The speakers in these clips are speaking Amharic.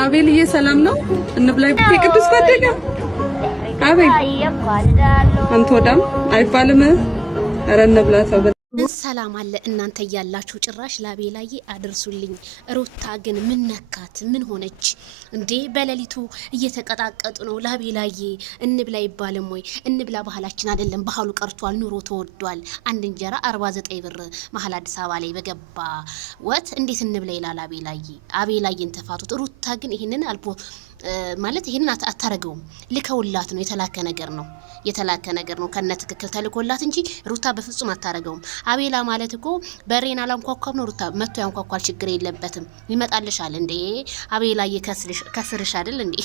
አቤልዬ ሰላም ነው? እንብላይ ቅዱስ ጓደኛ አቤል አንተ ወዳም አይባልም። ኧረ እንብላ ተው። ሰላም አለ እናንተ ያላችሁ ጭራሽ ላቤላዬ አድርሱልኝ። ሩታ ግን ምን ነካት? ምን ሆነች እንዴ? በሌሊቱ እየተቀጣቀጡ ነው። ላቤላዬ እንብላ ይባልም ወይ? እንብላ ባህላችን አይደለም። ባህሉ ቀርቷል። ኑሮ ተወዷል። አንድ እንጀራ 49 ብር መሀል አዲስ አበባ ላይ በገባ ወት እንዴት እንብላ ይላል አቤላዬ። አቤላዬን ተፋቱት። ሩታ ግን ይሄንን አልቦ ማለት ይሄንን አታረገውም። ልከውላት ነው። የተላከ ነገር ነው ከነ ትክክል ተልኮላት እንጂ ሩታ በፍጹም አታረገውም። አቤላ ማለት እኮ በሬን አላንኳኳም ነው። ሩታ መጥቶ ያንኳኳል፣ ችግር የለበትም። ይመጣልሻል እንዴ አቤላዬ፣ ከስርሽ አይደል እንዴ?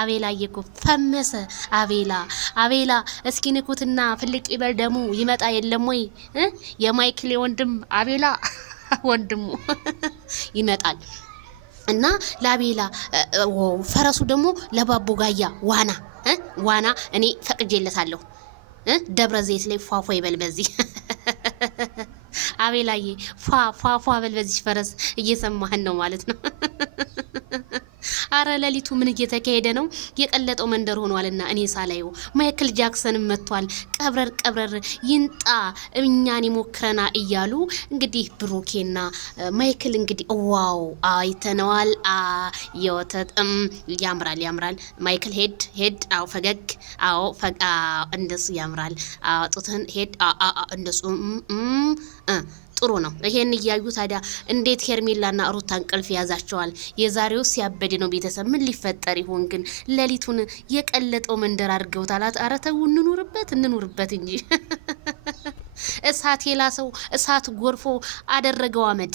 አቤላዬ እኮ ፈመሰ። አቤላ እስኪ ንኩትና ፍልቅ ይበል ደሙ ይመጣ የለም ወይ? የማይክል ወንድም አቤላ ወንድሙ ይመጣል። እና ላቤላ ፈረሱ ደግሞ ለባቦ ጋያ ዋና እኔ ፈቅጄለታለሁ። ደብረ ዘይት ላይ ፏፏ ይበል በዚህ አቤላዬ ፏፏ በል በዚህ ፈረስ። እየሰማህን ነው ማለት ነው። አረ ሌሊቱ ምን እየተካሄደ ነው? የቀለጠው መንደር ሆኗልና እኔ ሳላየው ማይክል ጃክሰንም መጥቷል። ቀብረር ይንጣ እኛን ይሞክረና እያሉ እንግዲህ ብሩኬና ማይክል እንግዲህ ዋው አይተነዋል። የወተት ያምራል። ማይክል ሄድ አው ፈገግ እንደሱ ያምራል። ጡትን ሄድ እንደሱ ጥሩ ነው። ይሄን እያዩ ታዲያ እንዴት ሄርሜላና ሩታ እንቅልፍ ያዛቸዋል? የዛሬው ሲያበድ ነው። ቤተሰብ ምን ሊፈጠር ይሆን ግን? ሌሊቱን የቀለጠው መንደር አድርገውታል። ኧረ ተው እንኑርበት እንጂ እሳት የላሰው እሳት ጎርፎ አደረገው አመድ።